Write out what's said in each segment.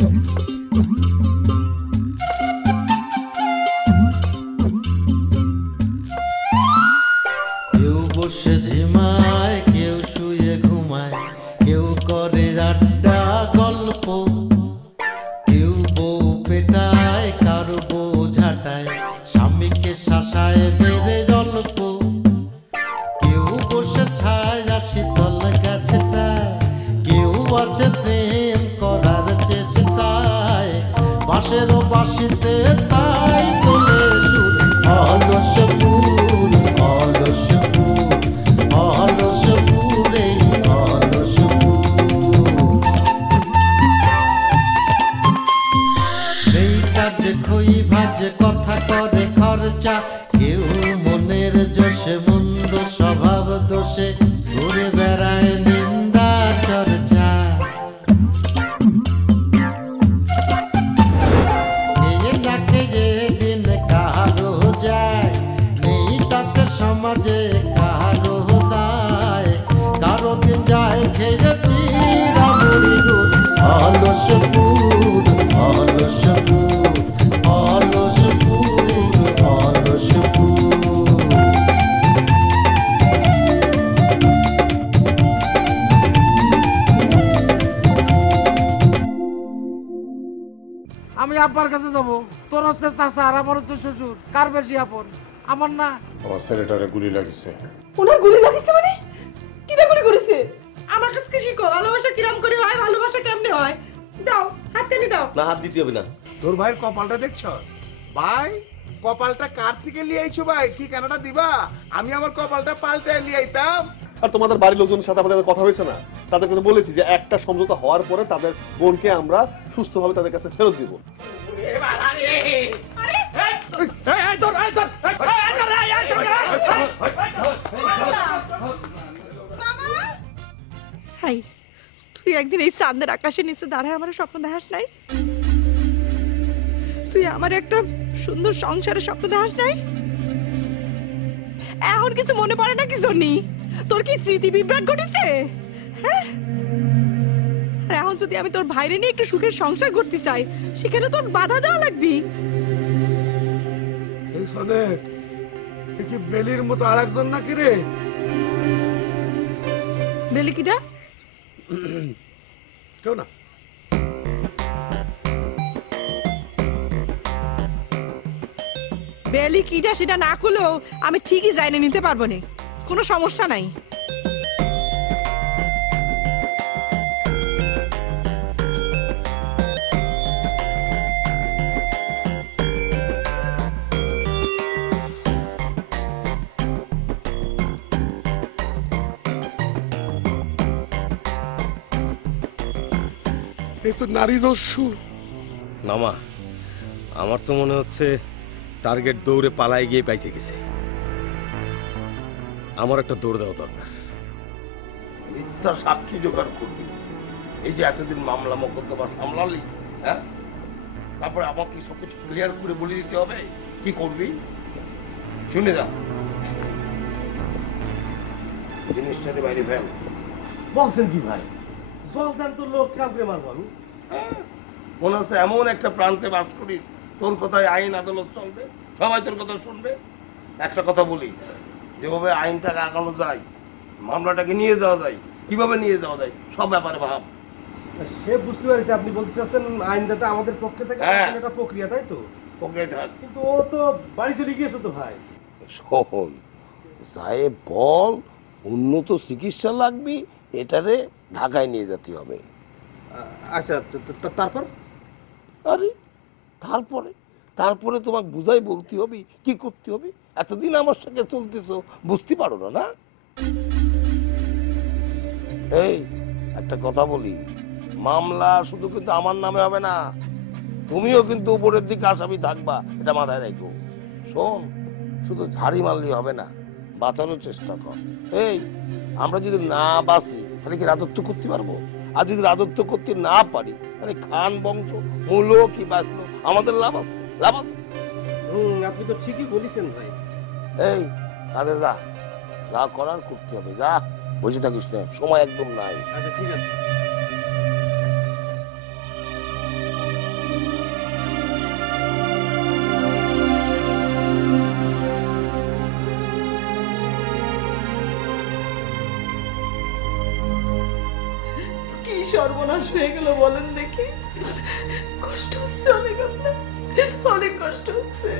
কেউ বসে ঝিমায়, কেউ শুয়ে ঘুমায়, কেউ করে আড্ডা গল্প, কেউ বউ পেটায়, কারো বউ ঝাঁটায়, স্বামীকে শাসায় বেড়ে গল্প, কেউ বসে ছায় শীতল গাছটায়, কেউ আছে প্রেম করার চেষ্টায়, বাঁশেরও বাঁশিতে তাই তোলে সুর, অলস ফুল অলস ফুল অলস ফুল এই অলস ফুল। সেই কাজে খই ভাজে কথা করে খরচা, কেউ মনের জোশে মন্দ স্বভাব দোষে ঘুরে বেড়ায় নিন্দা চর্চা, খেয়ে না খেয়ে দিন কারো যায়, নেই তাতে সমাজে কারো দায়, কারো দিন যায় খেয়ে চিরা মুড়ি গুড়, অলস ফুল অলস ফুল অলস ফুল অলস ফুল। আমি আব্বার কাছে যাব, তোর হচ্ছে চাচা আর আমার হচ্ছে শ্বশুর, কার বেশি আপন? আমার না। আমার ছেলেটারে গুলি লাগিছে। ওনার গুলি লাগিছে মানে? কিনা গুলি করেছে? আমার কাছে শিখো, ভালোবাসা কিরম করে হয়, ভালোবাসা কেমনে হয়। দাও, হাত টেনে দাও। না, হাত দিতে হবে না। তোর ভাইয়ের কপালটা দেখছস? ভাই কপালটা কার থেকে লিয়ে আইছো ভাই? ঠিকানাটা দিবা, আমি আমার কপালটা পাল্টায় লিয়ে আইতাম। আর তোমাদের বাড়ির লোকজনের সাথে আমাদের কথা হয়েছে না, তাদের কিন্তু বলেছি যে একটা সমঝোতা হওয়ার পরে তাদের বোনকে আমরা সুস্থভাবে তাদের কাছে ফেরত দিব। হাই, তুই একদিন এই চাঁদের আকাশের নিচে দাঁড়ায় আমার স্বপ্ন দেখাস নাই? তুই আমার একটা সুন্দর সংসারের স্বপ্ন দেখাস নাই? এখন কিছু মনে পড়ে না? কি জন্যি? তোর কি স্মৃতি বিভ্রাট ঘটেছে? হ্যাঁ, আর এখন যদি আমি তোর ভাইরে নিয়ে একটু সুখের সংসার করতে চাই, সেখানে তোর বাধা দেওয়া লাগবি। এই শোনে, কি বেলির মতো আরেকজন নাকি রে? বেলি কিটা? কেউ না। বেলি কিটা সেটা না করলেও আমি ঠিকই জানি নিতে পারবো না, কোনো সমস্যা নাই। এই তো নারী দস্যু। মামা, আমার তো মনে হচ্ছে টার্গেট দৌড়ে পালায় গিয়ে পাইছে গেছে। আমার একটা দৌড় দেওয়া দরকার। মিথ্যা সাক্ষী জোগাড় করবি। এই যে এতদিন মামলা মোকদ্দমা সামলালি, হ্যাঁ, তারপরে আমাকে সবকিছু ক্লিয়ার করে বলে দিতে হবে কি করবি। শুনে যা, জিনিসটাকে বাইরে ফেল। বলছেন কি ভাই? জলজান তো লোক কাউকে মারবো আমি? মনে হচ্ছে এমন একটা প্রান্তে বাস করি তোর কথায় আইন আদালত চলবে, সবাই তোর কথা শুনবে। একটা কথা বলি, যেভাবে আইনটাকে আগানো যায়, মামলাটাকে নিয়ে যাওয়া যায়, কিভাবে নিয়ে যাওয়া যায়, সব ব্যাপারে ভাব। সে বুঝতে পারছি, আপনি বলতে চাচ্ছেন আইন যাতে আমাদের পক্ষে থেকে একটা প্রক্রিয়া, তাই তো? ওকে থাক, কিন্তু ও তো বাড়ি চলে গিয়েছে তো ভাই। শোন সাহেব, বল উন্নত চিকিৎসা লাগবে, এটারে ঢাকায় নিয়ে যেতে হবে। আচ্ছা, তারপর? আরে তারপরে তারপরে তোমাকে বুঝাই বলতে হবে কি করতে হবে। এতদিন আমার সঙ্গে চলতেছো, বুঝতে পারো না? না, এই একটা কথা বলি, মামলা শুধু কিন্তু আমার নামে হবে না, তুমিও কিন্তু উপরের দিকে আসামি থাকবা, এটা মাথায় রাখো। শোন, শুধু ঝাড়ি মারলেই হবে না, বাঁচানোর চেষ্টা কর। এই আমরা যদি না বাঁচি তাহলে কি রাজত্ব করতে পারবো? আর যদি রাজত্ব করতে না পারি তাহলে খান বংশ মূল কি বাঁচলো, আমাদের লাভ আছে, লাভ আছে। আপনি তো ঠিকই বলেছেন ভাই। এই কাজে যা, যা করার করতে হবে, যা, বসে থাকিস না, সময় একদম নাই। আচ্ছা ঠিক আছে। সর্বনাশ হয়ে গেল বলেন দেখি? কষ্ট হচ্ছে অনেক, আপনার অনেক কষ্ট হচ্ছে।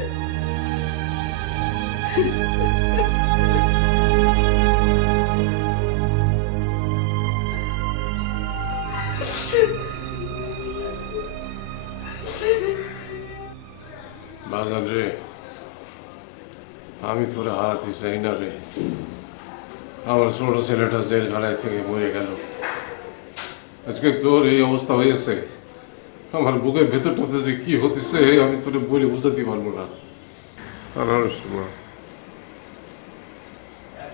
বাজান রে, আমি তোরে হারাতে চাই না রে। আমার ছোট ছেলেটা জেলখানায় থেকে মরে গেল, আজকে তোর এই অবস্থা হয়েছে। আমার বুকের ভেতরটাতে যে কি হতেছে আমি তোরে বলে বুঝাতে পারবো না।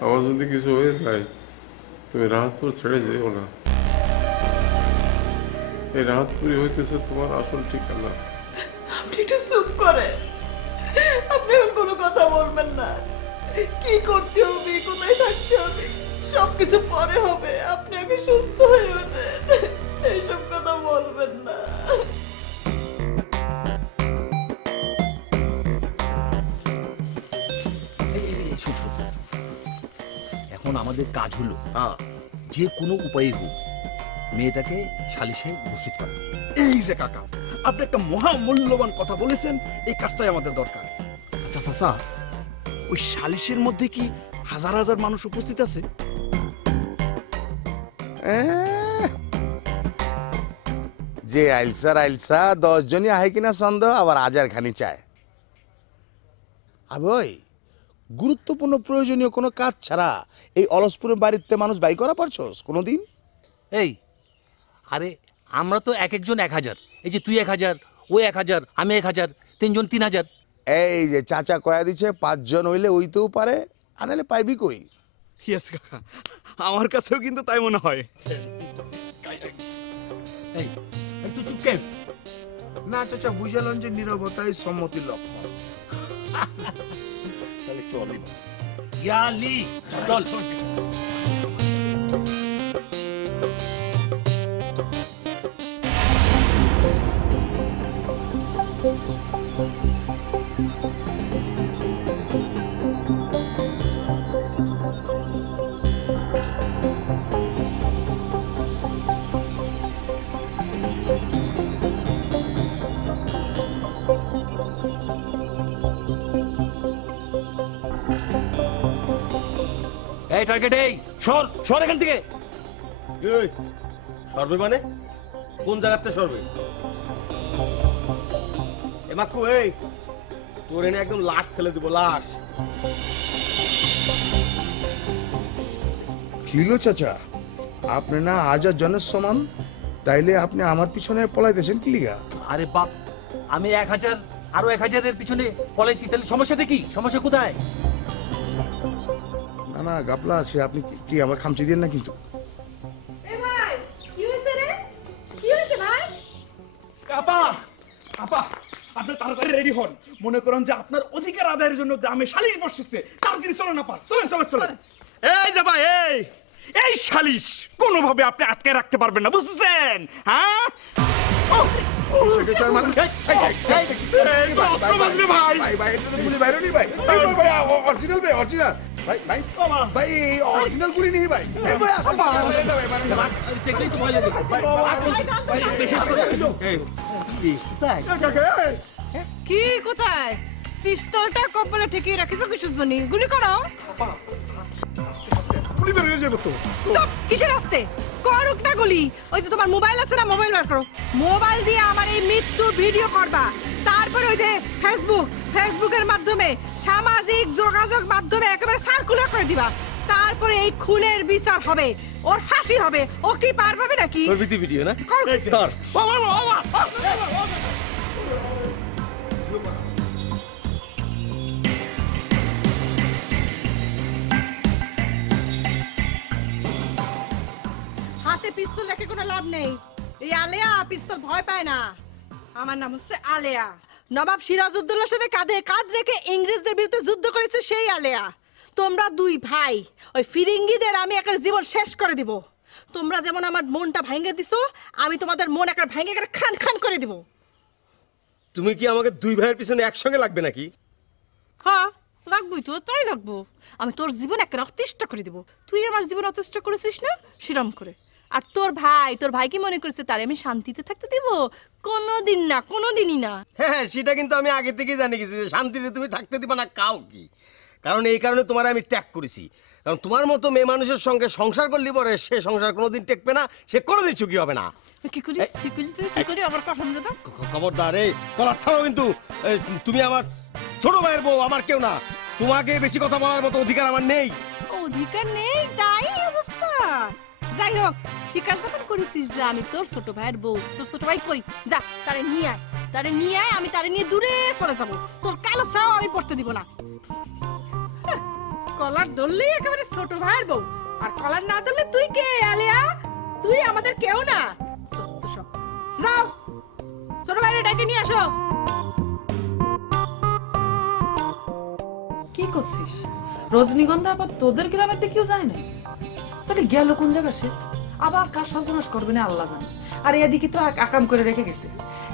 আমার যদি কিছু হয়ে যায় তুমি রাহাতপুর ছেড়ে যেও না। এই রাহাতপুরি হইতেছে তোমার আসল ঠিকানা। আপনি একটু চুপ করেন, আপনি এখন কোনো কথা বলবেন না। কি করতে হবে, কোথায় থাকতে হবে, সবকিছু পরে হবে। আপনি আগে সুস্থ হয়ে ওঠেন, এইসব কথা বলবেন না। এখন আমাদের কাজ হলো যে কোনো উপায়ে হোক মেয়েটাকে সালিশে ঘোষিত করা। এই যে কাকা, আপনি একটা মহামূল্যবান কথা বলেছেন, এই কাজটাই আমাদের দরকার। আচ্ছা চাচা, ওই সালিশের মধ্যে কি হাজার হাজার মানুষ উপস্থিত আছে? যে আইলসা 10 জনই আহে কিনা সন্দেহ, আবার হাজার খানি চায়। আবই গুরুত্বপূর্ণ প্রয়োজনীয় কোনো কাজ ছাড়া এই অলসপুরের বাড়িতে মানুষ বাই করা পারছস কোনোদিন? এই আরে আমরা তো এক একজন 1000, এই যে তুই 1000, ও 1000, আমি 1000, 3 জন 3000। এই যে চাচা কয়া দিছে 5 জন হইলে ওইতেও পারে, আনালে পাইবি কই? ইয়েস কাকা, আমার কাছেও কিন্তু তাই মনে হয়। এই তুই চুপ কেন? না চাচা, বুঝালেন যে নীরবতাই সম্মতির লক্ষণ। তাহলে চল ইয়ালি চল। এই টার্গেট, এই সর সর এখান থেকে। সরবে মানে কোন জায়গাতে সরবে? এ মাকু, এই তোর এনে একদম লাশ ফেলে দিব, লাশ। কিলো চাচা, আপনি না আজাদ জনের সমান, তাইলে আপনি আমার পিছনে পলাইতেছেন কি লিগা? আরে বাপ, আমি 1000 আরো 1000-এর পিছনে পলাইছি, তাহলে সমস্যাটা কি? সমস্যা কোথায়? না না গাপলা আছে, আপনি কি আমার খামচি দিয়েন না কিন্তু। আপা আপা, আপনি তাড়াতাড়ি রেডি হন। মনে করেন যে আপনার অধিকার আদায়ের জন্য গ্রামে সালিশ বসেছে। তাড়াতাড়ি চলেন আপা, চলেন চলেন চলেন। এই যে ভাই, এই সালিশ কোনোভাবে আপনি আটকে রাখতে পারবেন না, বুঝছেন? হ্যাঁ, কি কোথায়? পিস্তলটা কপালে ঠেকিয়ে রাখিস কিসের জন্য? গুলি করো। চুপ, কিসের আসতে? করুক না গুলি। ওই যে তোমার মোবাইল আছে না, মোবাইল বার করো। মোবাইল দিয়ে আমার এই মৃত্যুর ভিডিও করবা। তারপরে ওই যে ফেসবুকের মাধ্যমে, সামাজিক যোগাযোগ মাধ্যমে একেবারে সার্কুলার করে দিবা। তারপরে এই খুনের বিচার হবে, ওর ফাঁসি হবে। ও কি পার পাবে নাকি? তোর ভিডিও না তোর হাতে পিস্তল রেখে কোনো লাভ নেই। এই আলেয়া পিস্তল ভয় পায় না। আমার নাম হচ্ছে আলেয়া। নবাব সিরাজউদ্দৌলার সাথে কাঁধে কাঁধ রেখে ইংরেজদের বিরুদ্ধে যুদ্ধ করেছে সেই আলেয়া। তোমরা দুই ভাই, ওই ফিরিঙ্গিদের আমি একের জীবন শেষ করে দিব। তোমরা যেমন আমার মনটা ভেঙে দিছো, আমি তোমাদের মন একের ভেঙে একের খান খান করে দিব। তুমি কি আমাকে দুই ভাইয়ের পিছনে একসঙ্গে লাগবে নাকি? হ্যাঁ রাখবই তো, তাই রাখবো। আমি তোর জীবন একের অতিষ্ঠ করে দিব। তুই আমার জীবন অতিষ্ঠ করেছিস না, সেরম করে। আর তোর ভাই কি মনে করছে তারে আমি শান্তিতে থাকতে দিব? কোনোদিন না, কোনোদিনই না। হ্যাঁ, সেটা কিন্তু আমি আগে থেকেই জানি গেছি যে শান্তিতে তুমি থাকতে দিবা না কাউ কি। কারণ এই কারণে তোমার আমি ত্যাগ করেছি। কারণ তোমার মতো মেয়ে মানুষের সঙ্গে সংসার করলে পরে সে সংসার কোনোদিন টেকবে না, সে কোনোদিন সুখী হবে না। কি করি আমার কথা দাদা? খবরদার, এই গলা ছাড়ো কিন্তু। তুমি আমার ছোট ভাইয়ের বউ, আমার কেউ না। তোমাকে বেশি কথা বলার মতো অধিকার আমার নেই। অধিকার নেই তাই অবস্থা? যাই হোক, স্বীকার যখন করেছিস যে আমি তোর ছোট ভাইয়ের বউ, তোর ছোট ভাই কই? যা তারে নিয়ে আয়, আমি তারে নিয়ে দূরে চলে যাবো। তোর কালো ছাও আমি পড়তে দিব না। কলার ধরলেই একেবারে ছোট ভাইয়ের বউ, আর কলার না ধরলে তুই কে আলেয়া? তুই আমাদের কেউ না। যাও ছোট ভাইরে ডেকে নিয়ে আসো। কি করছিস? রজনীগন্ধা আবার তোদের গ্রামের দিকেও যায় না? তাহলে গেল কোন জায়গা সে? আবার কার সর্বনাশ করবে না আল্লাহ জানে। আর এদিকে তো আকাম করে রেখে গেছে।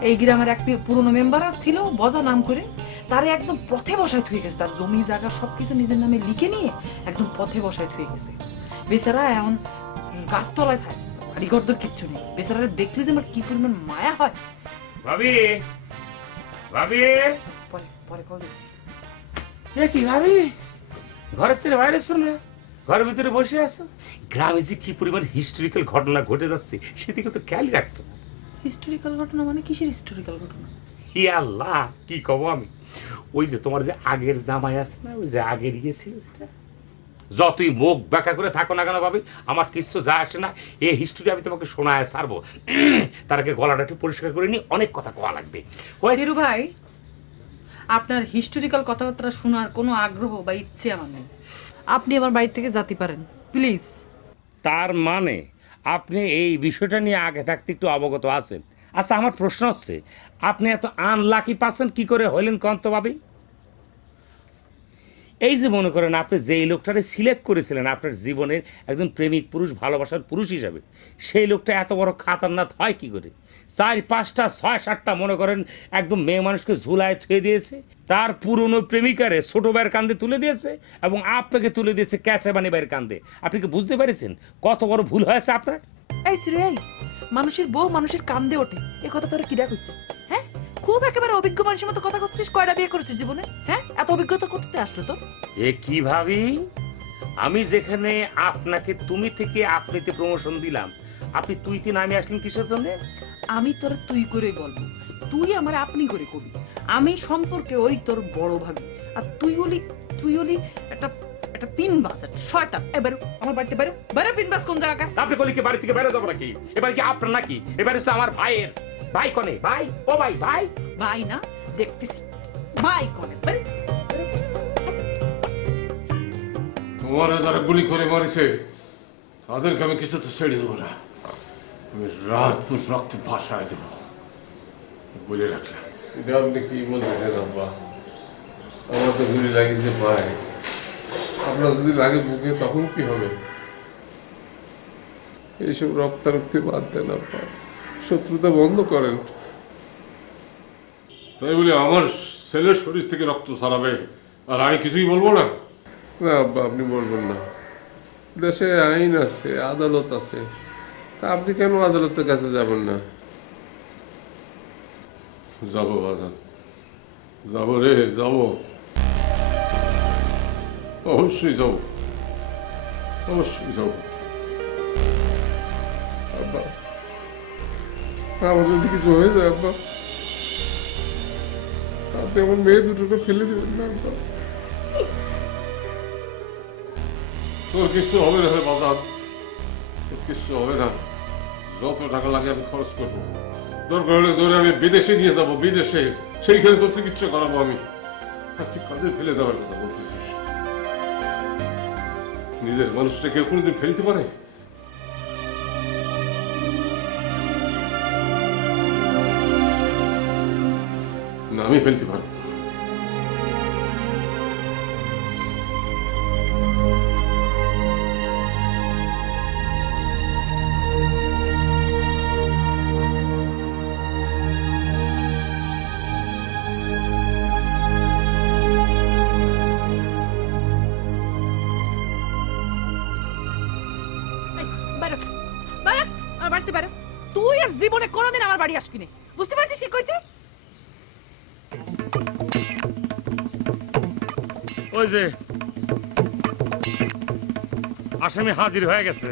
এই গ্রামের এক পুরনো মেম্বার ছিল বজা নাম করে, তারে একদম পথে বসায় থুয়ে গেছে। তার জমি জায়গা সবকিছু নিজের নামে লিখে নিয়ে একদম পথে বসায় থুয়ে গেছে। বেচারা এখন গাছতলায় থাকে, বাড়িঘরদর কিচ্ছু নেই। বেচারা দেখলে যে আমার কি পরিমাণ মায়া হয়। ভাবি ভাবি পরে পরে কল দিচ্ছি। কি ভাবি, ঘরের থেকে বাইরে এসো না, ঘরের ভিতরে বসে আছো? গ্রামে যে কি পরিমাণ হিস্টোরিক্যাল ঘটনা ঘটে যাচ্ছে সেদিকে তো খেয়াল রাখছো। হিস্টোরিক্যাল ঘটনা মানে কিসের হিস্টোরিক্যাল ঘটনা? ই আল্লাহ, কি কব আমি। ওই যে তোমার যে আগের জামাই আছে না, ওই যে আগের ইয়ে ছিল, যেটা যতই মুখ ব্যাখ্যা করে থাকো না কেন ভাবি, আমার কিছু যা আসে না। এই হিস্টোরি আমি তোমাকে শোনায় ছাড়বো। তার আগে গলাটা একটু পরিষ্কার করে নি, অনেক কথা কোয়া লাগবে। সিরু ভাই, আপনার হিস্টোরিক্যাল কথাবার্তা শোনার কোনো আগ্রহ বা ইচ্ছে আমার নেই। আপনি আমার বাড়ি থেকে যেতে পারেন প্লিজ। তার মানে আপনি এই বিষয়টা নিয়ে আগে থাকতে একটু অবগত আছেন। আচ্ছা, আমার প্রশ্ন হচ্ছে, আপনি এত আনলাকি পাচ্ছেন কি করে হইলেন কন্ত ভাবি? এই যে মনে করেন আপনি যেই লোকটারে সিলেক্ট করেছিলেন আপনার জীবনের একজন প্রেমিক পুরুষ, ভালোবাসার পুরুষ হিসাবে, সেই লোকটা এত বড় খাতারনাথ হয় কি করে? 4, 5টা 6, 7টা মনে করেন একদম মেয়ে মানুষকে ঝুলায় থুয়ে দিয়েছে, তার পুরনো প্রেমিকারে ছোট ভাইয়ের কান্দে তুলে দিয়েছে, এবং আপনাকে তুলে দিয়েছে ক্যাচে বানি ভাইয়ের কান্দে। আপনি কি বুঝতে পেরেছেন কত বড় ভুল হয়েছে আপনার? এই সিরু, এই মানুষের বউ মানুষের কান্দে ওঠে, এই কথা তোরা কিরা কইছে? হ্যাঁ, খুব একেবারে অভিজ্ঞ মানুষের মতো কথা করছিস। কয়টা বিয়ে করেছিস জীবনে? হ্যাঁ, এত অভিজ্ঞতা করতে আসলো তোর? এ কি ভাবি, আমি যেখানে আপনাকে তুমি থেকে আপনিতে প্রমোশন দিলাম, আপনি তুইতে নামে আসলেন কিসের জন্য? আমি তোর তুই করে বলবো, তুই আমার আপনি করে কবি। আমি সম্পর্কে ওই তোর বড় ভাবি, আর তুই হলি একটা পিনবাজ, একটা শয়তান। এবার আমার বাড়িতে বাইরে বাইরে পিনবাজ কোন জায়গা? আপনি বলি কি বাড়ি থেকে বাইরে যাবো নাকি? এবার কি আপনার নাকি? এবার হচ্ছে আমার ভাইয়ের। ভাই কনে? ভাই ও ভাই, ভাই ভাই না দেখতেছি, ভাই কনে? তোমার যারা গুলি করে মারিছে তাদেরকে আমি কিছুতে ছেড়ে দেবো না। আমি রাজপুত রক্তে ভাসায় দেবো বলে রাখলাম। এটা আপনি কি বলতেছেন আব্বা? আমার তো গুলি লাগিয়েছে পায়ে, আপনার যদি লাগে বুকে তখন কি হবে? এইসব রক্তারক্তি বাদ দেন আব্বা, শত্রুতা বন্ধ করেন। তাই বলে আমার ছেলের শরীর থেকে রক্ত ছড়াবে আর আমি কিছুই বলবো না? না আব্বা, আপনি বলবেন না। দেশে আইন আছে, আদালত আছে, তা আপনি কেন আদালতের কাছে যাবেন না? যাবো বাজান, যাবো রে, যাবো, অবশ্যই যাবো, অবশ্যই যাবো। আব্বা, আমার যদি কিছু হয়ে যায় আব্বা, আপনি আমার মেয়ে দুটোকে ফেলে দেবেন না আব্বা। তোর কিছু হবে না রে বাজান, তোর কিছু হবে না। যত টাকা লাগে আমি খরচ করবো, দরকার হলে ধরে আমি বিদেশে নিয়ে যাবো, বিদেশে, সেইখানে তোর চিকিৎসা করাবো আমি। আর তুই কাঁধে ফেলে দেওয়ার কথা বলতেছিস? নিজের মানুষটা কেউ কোনোদিন ফেলতে পারে? না, আমি ফেলতে পারবো। জীবনে কোনোদিন আমার বাড়ি আসবি না, বুঝতে পারছিস কি কইছি? ওই যে আসামি হাজির হয়ে গেছে।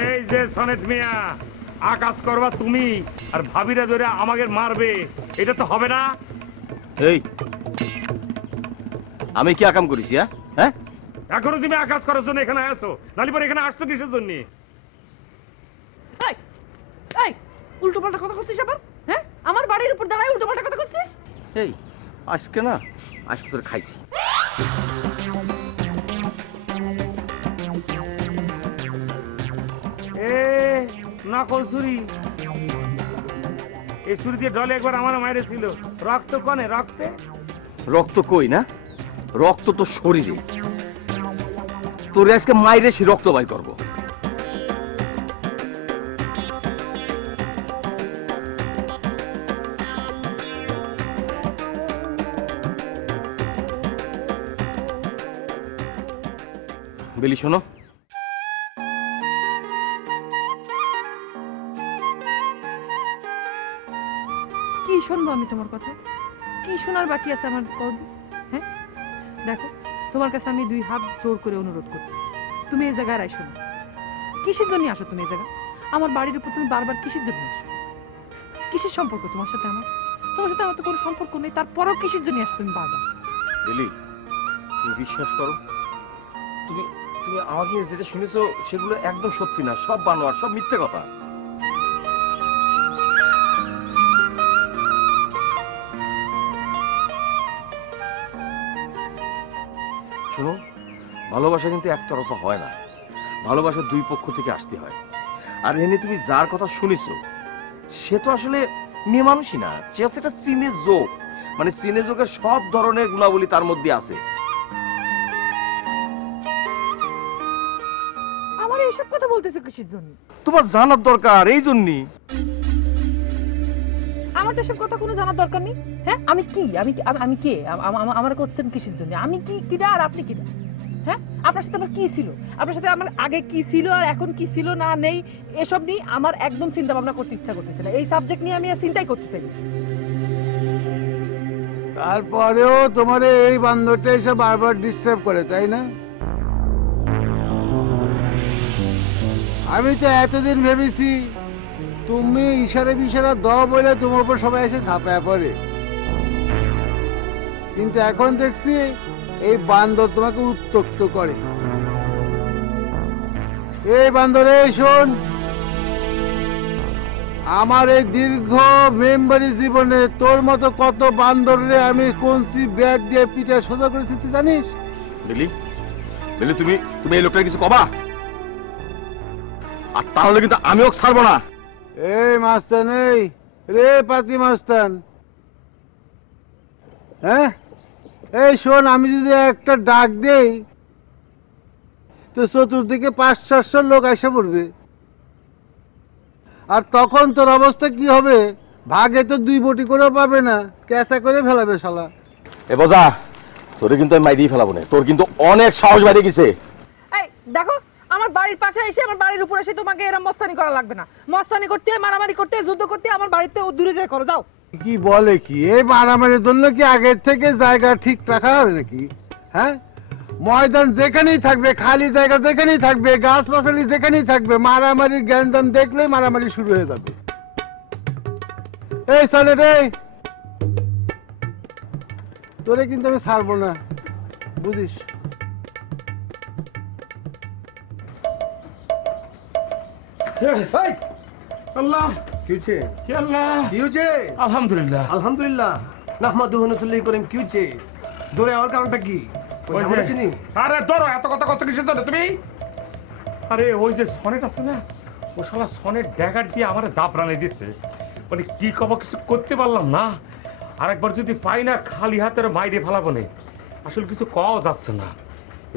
এই যে সনেট মিয়া, আকাশ করবা তুমি আর ভাবিরা ধরে আমাকে মারবে, এটা তো হবে না। এই আমি কি আকাম করেছি? হ্যাঁ এখনো তুমি আকাশ করার জন্য এখানে আসো, নালি পরে এখানে আসতো কিসের জন্য? এই এই উল্টো পাল্টা কথা করছিস আবার? হ্যাঁ, আমার বাড়ির উপর দাঁড়ায় উল্টো পাল্টা কথা করছিস? এই আজকে না, আজকে তোর খাইছি। নকল ছুরি, এই ছুরি দিয়ে ডলে একবার আমার মায়ের ছিল। রক্ত কনে? রক্তে রক্ত কই না, রক্ত তো শরীরে। তোর আজকে মাইরে সে রক্ত বাই করবো। বেলি শোনো, কি শুনবো আমি তোমার কথা? কি শোনার বাকি আছে আমার কদ? হ্যাঁ দেখো, তোমার কাছে আমি 2 হাত জোর করে অনুরোধ করতেছি, তুমি এই জায়গায় আইসো না। কিসের জন্য আসো তুমি এই জায়গা? আমার বাড়ির উপর তুমি বারবার কিসের জন্য আসো? কিসের সম্পর্ক তোমার সাথে আমার? তোমার সাথে আমার তো কোনো সম্পর্ক নেই, তারপরও কিসের জন্য আসো তুমি বারবার? বেলি তুমি বিশ্বাস করো, তুমি তুমি আমাকে যেটা শুনেছো সেগুলো একদম সত্যি না, সব বানোয়ার, সব মিথ্যে কথা। শোনো, ভালোবাসা কিন্তু একতরফা হয় না, ভালোবাসা 2 পক্ষ থেকে আসতে হয়। আর এনে তুমি যার কথা শুনেছো সে তো আসলে মেয়ে মানুষই না, সে হচ্ছে একটা চীনের যোগ। মানে চীনের যোগের সব ধরনের গুণাবলী তার মধ্যে আছে। আমার এইসব কথা বলতেছো কিসের জন্য? তোমার জানার দরকার, এই জন্যই। আমার তো এসব কথা কোনো জানার দরকার নেই। হ্যাঁ, আমি কি, আমি কে? আমার কোশ্চেন কিসের জন্য? আমি কি কিডা আর আপনি কিডা? হ্যাঁ, আপনার সাথে আমার কি ছিল, আপনার সাথে আমার আগে কি ছিল আর এখন কি ছিল না নেই, এসব নিয়ে আমার একদম চিন্তা ভাবনা করতে ইচ্ছা করতেছে না। এই সাবজেক্ট নিয়ে আমি আর চিন্তাই করতে চাই। তারপরেও তোমার এই বান্ধবটা এসে বারবার ডিস্টার্ব করে, তাই না? আমি তো এতদিন ভেবেছি তুমি ইশারা বিশারা দাও বলে তোমার উপর সবাই এসে ঝাঁপায় পড়ে, কিন্তু এখন দেখছি এই বান্দর তোমাকে উত্ত্যক্ত করে। এই বান্দরে শোন, আমার এই দীর্ঘ মেম্বারি জীবনে তোর মতো কত বান্দরে আমি কোনসি ব্যাগ দিয়ে পিঠে সোজা করেছি তুই জানিস? বেলি, বেলি তুমি তুমি এই লোকটার কিছু কবা, আর তাহলে কিন্তু আমিও ছাড়বো না। এই মাস্তান, এই রে পাতি মাস্তান, হ্যাঁ এই শোন, আমি যদি একটা ডাক দেই তো চতুর্দিকে 500-700 লোক এসে পড়বে, আর তখন তোর অবস্থা কি হবে? ভাগে তো 2 বটি করে পাবে না, ক্যাঁচা করে ফেলাবে শালা। এ বোঝা, তোরে কিন্তু আমি মাই দিয়ে ফেলাবো না, তোর কিন্তু অনেক সাহস বাইরে গেছে। এই দেখো, আমার বাড়ির পাশে এসে আমার বাড়ির উপর এসে তোমাকে এরকম মস্তানি করা লাগবে না। মস্তানি করতে, মারামারি করতে, যুদ্ধ করতে আমার বাড়িতে দূরে যায় করো, যাও। কি বলে কি? এই মারামারির জন্য কি আগের থেকে জায়গা ঠিক রাখা হবে নাকি? হ্যাঁ, ময়দান যেখানেই থাকবে, খালি জায়গা যেখানেই থাকবে, গাছ পাছালি যেখানেই থাকবে, মারামারির গ্যাঞ্জাম দেখলেই মারামারি শুরু হয়ে যাবে। এই চলে রে, তোরে কিন্তু আমি ছাড়বো না, বুঝিস? আল্লাহ, কি হচ্ছে? কি আল্লাহ, কি হচ্ছে? আলহামদুলিল্লাহ, আলহামদুলিল্লাহ, নাহমাদুহু ওয়া নুসাল্লি করিম। কি হচ্ছে? দৌড়ে আমার কারণটা কি? ওই যে, আরে ধরো, এত কথা কষ্ট কিসের জন্য তুমি? আরে ওই যে সনেট আছে না, ও শালা সনেট ড্যাগার দিয়ে আমার দাবরানি দিচ্ছে। মানে কি কব, কিছু করতে পারলাম না। আরেকবার যদি পাই না, খালি হাতের মাইরে ফেলাবো না। আসলে কিছু কওয়া যাচ্ছে না,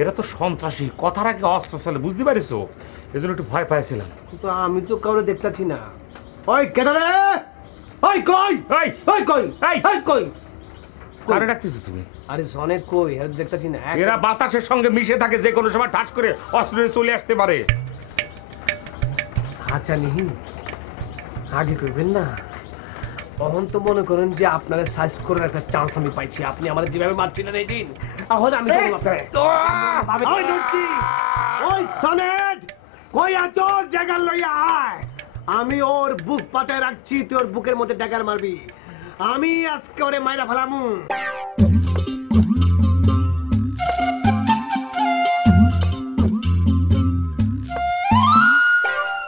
এরা তো সন্ত্রাসী, কথার আগে অস্ত্র চলে, বুঝতে পারিস? এই জন্য একটু ভয় পাইছিলাম। তো আমি তো কাউরে দেখতাছি না। ওই কেডা রে? ওই কই? ওই কই? ওই কই? কারে ডাকতেছো তুমি? আরে সনেট কই? আর দেখতাছি না। এরা বাতাসের সঙ্গে মিশে থাকে, যে কোনো সময় ঠাস করে অস্ত্র নিয়ে চলে আসতে পারে। আচ্ছা নিহি আগে করবেন না, তখন তো মনে করেন যে আপনার সাইজ করার একটা চান্স আমি পাইছি। আপনি আমার যেভাবে মারছিলেন এই দিন, এখন আমি ওই সনেট কই আছো, জায়গা লইয়া আয়। আমি ওর বুক পাতায় রাখছি, তুই ওর বুকের মধ্যে ড্যাগার মারবি। আমি আজকে ওরে মাইরা ফেলামু।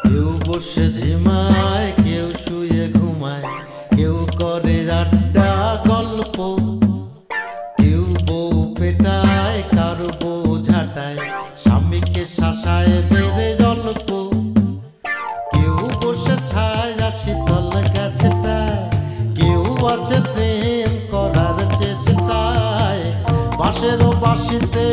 কেউ বসে ঝিমায়, কেউ শুয়ে ঘুমায়, কেউ করে আড্ডা গল্প, কেউ বউ পেটায়, কারো বউ ঝাঁটায়, স্বামীকে শাসায় বেড়ে গল্প, কেউ বসে ছায় শীতল গাছটায়, কেউ আছে প্রেম করার চেষ্টায়, বাঁশেরও বাঁশিতে